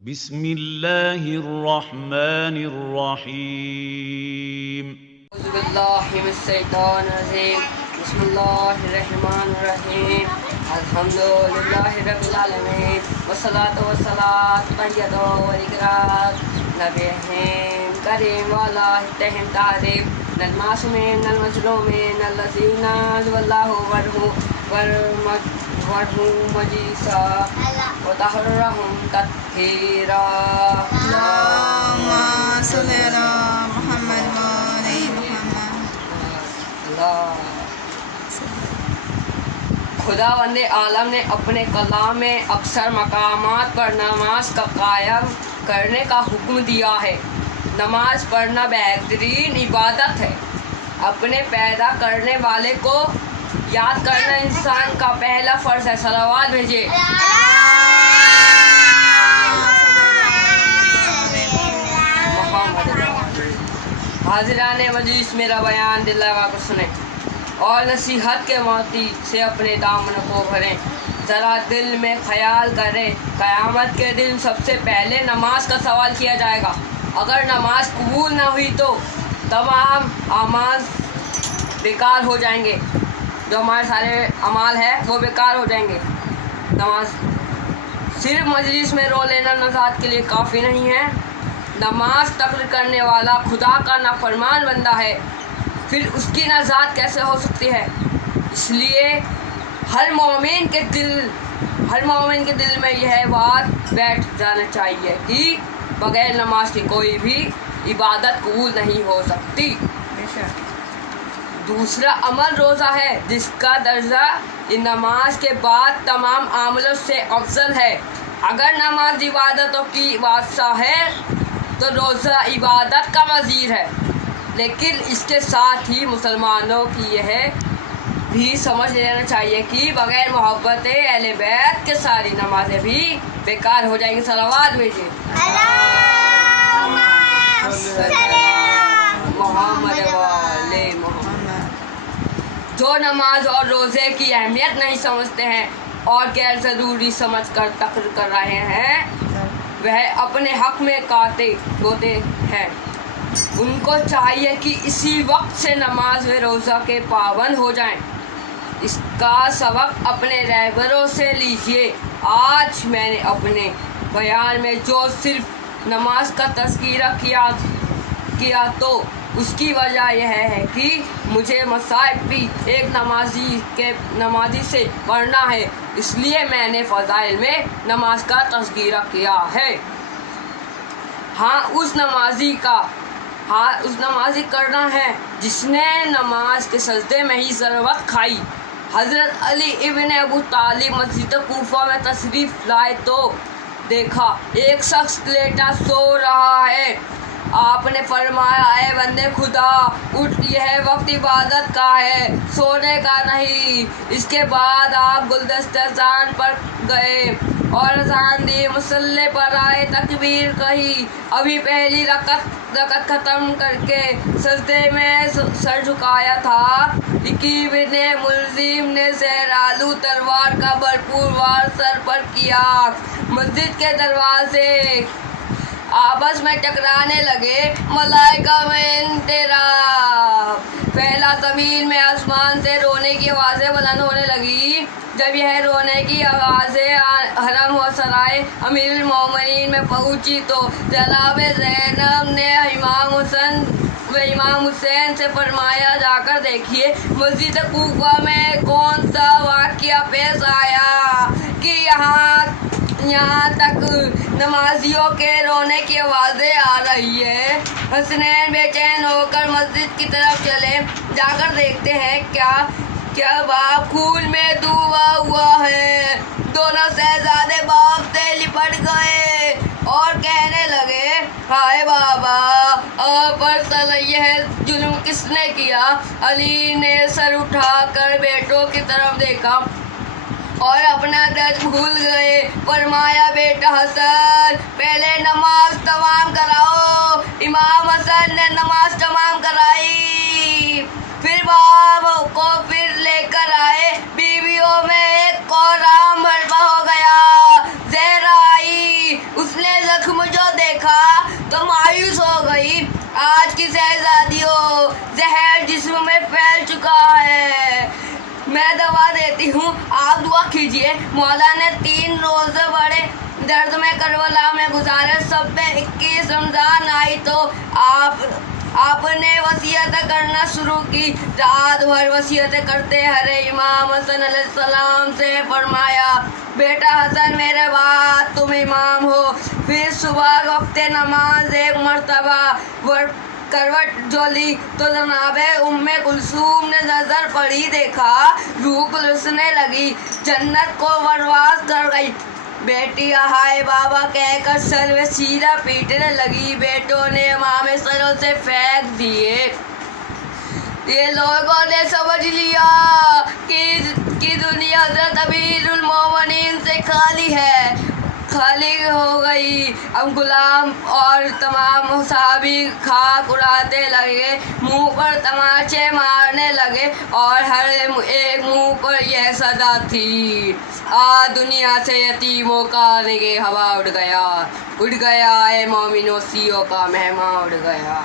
بسم اللہ الرحمن الرحیم اعوذ باللہ من الشیطان الرجیم بسم اللہ الرحمن الرحیم الحمدللہ رب العالمین والصلاة والسلام طیب والإکرام نبیہم کریم والا تہم تعریف نالمعصومین المظلومین الذین اللہ ورحم مجیسا وطہرہم تطہیرا اللهم صل على محمد وعلى محمد. خداوند عالم نے اپنے کلام میں اکثر مقامات پر نماز کا قائم کرنے کا حکم دیا ہے. نماز پڑھنا بہترین عبادت ہے. اپنے پیدا کرنے والے کو یاد کرنا انسان کا پہلا فرض ہے. صلوات بھیجیے. حاضران مجلس میرا بیان دل لگا کر سنیں اور نصیحت کے موتی سے اپنے دامن کو بھریں. ذرا دل میں خیال کریں، قیامت کے دن سب سے پہلے نماز کا سوال کیا جائے گا. اگر نماز قبول نہ ہوئی تو تمام اعمال بیکار ہو جائیں گے. جو ہمارے سارے اعمال ہیں وہ بیکار ہو جائیں گے. نماز صرف مجلس میں رو لینا نجات کے لیے کافی نہیں ہے. نماز ترک کرنے والا خدا کا نافرمان بندہ ہے. پھر اس کی نجات کیسے ہو سکتی ہے؟ اس لیے ہر مومن کے دل میں یہ بات بیٹھ جانا چاہیے کہ بغیر نماز کی کوئی بھی عبادت قبول نہیں ہو سکتی. دوسرا عمل روزہ ہے، جس کا درجہ نماز کے بعد تمام عملوں سے افضل ہے. اگر نماز عبادتوں کی بادشاہ ہے تو روزہ عبادت کا وزیر ہے. لیکن اس کے ساتھ ہی مسلمانوں کی یہ بھی سمجھ لینا چاہیے کہ بغیر محبت اہل بیت کے ساری نمازیں بھی بیکار ہو جائیں گی. صلوات بھیجیے. محمد والے محمد. جو نماز اور روزے کی اہمیت نہیں سمجھتے ہیں اور غیر ضروری سمجھ کر تقریر کر رہے ہیں، وہ اپنے حق میں کاتے ہوتے ہیں. ان کو چاہیے کہ اسی وقت سے نماز و روزہ کے پابند ہو جائیں. اس کا سبق اپنے رہبروں سے لیجیے. آج میں نے اپنے بیان میں جو صرف نماز کا تذکرہ کیا تو اس کی وجہ یہ ہے کہ مجھے مصائب بھی ایک نمازی سے پڑھنا ہے. اس لیے میں نے فضائل میں نماز کا تذکرہ کیا ہے. اس نمازی کرنا ہے جس نے نماز کے سجدے میں ہی ضرورت کھائی. حضرت علی ابن ابو طالب مسجد کوفہ میں تشریف لائے تو دیکھا ایک شخص لیٹا سو رہا ہے. آپ نے فرمایا، اے بندے خدا، اٹھ، یہ وقت عبادت کا ہے، سونے کا نہیں. اس کے بعد آپ گلدستہ اذان پر گئے اور اذان دی، مصلی پر آئے، تکبیر کہی. ابھی پہلی رکعت ختم کر کے سجدے میں سر جھکایا تھا کہ ابن ملزم نے زہرآلو تلوار کا بھرپور وار سر پر کیا. مسجد کے دروازے آپس میں ٹکرانے لگے. ملائکہ میں انتظار پھیلا. زمین میں آسمان سے رونے کی آوازیں بلند ہونے لگی. جب یہ رونے کی آوازیں حرم و سرائے امیر المومنین میں پہنچی تو جناب زینب نے امام حسین سے فرمایا، جا کر دیکھیے مسجد کوفہ میں کون سا واقعہ پیش آیا کہ یہاں تک نمازیوں کے رونے کی آوازیں آ رہی ہے. حسنین بے چین ہو کر مسجد کی طرف چلے. جا کر دیکھتے ہیں کیا باپ خون میں ڈوبا ہوا ہے. دونوں شہزادے باپ سے لپٹ گئے اور کہنے لگے، ہائے بابا، آپ پر یہ ظلم کس نے کیا؟ علی نے سر اٹھا کر بیٹوں کی طرف دیکھا اور اپنا درد بھول گئے. فرمایا، بیٹا حسن، پہلے نماز تمام کراؤ. امام حسن نے نماز تمام کرائی. پھر باپ کو پھر لے کر آئے. بیویوں میں ایک کوہرام برپا ہو گیا. زہرا آئی. اس آپ نے زخم جو دیکھا تو مایوس ہو گئی. آج کی شہزادیوں زہر جسم میں پھیل چکا ہے. میں دوا دیتی ہوں, آپ دعا کیجیے. مولا نے 3 روزے بڑے درد میں کربلا میں گزارے. سب میں 21 رمضان آئی تو آپ نے وصیت کرنا شروع کی. رات بھر وصیتیں کرتے ہرے. امام حسن علیہ السلام سے فرمایا, بیٹا حسن میرے بعد تم امام ہو. پھر صبح وقت نماز ایک مرتبہ کروٹ جو لی تو جناب ام کلثوم نے نظر پڑی, دیکھا روح کلسنے لگی, جنت کو پرواز کر گئی. بیٹی ہائے بابا کہہ کر سر میں سیرا پیٹنے لگی. بیٹوں نے امام سروں سے پھینک دیے. یہ لوگوں نے سمجھ لیا کہ دنیا حضرت امیر المومنین سے خالی ہو گئی. اب غلام اور تمام صحابی خاک اڑاتے لگے, منہ پر تماچے مارنے لگے اور ہر ایک منہ پر یہ صدا تھی, دنیا سے یتیموں کا نگے ہوا اڑ گیا اے مومنو سیوں کا مہماں اڑ گیا.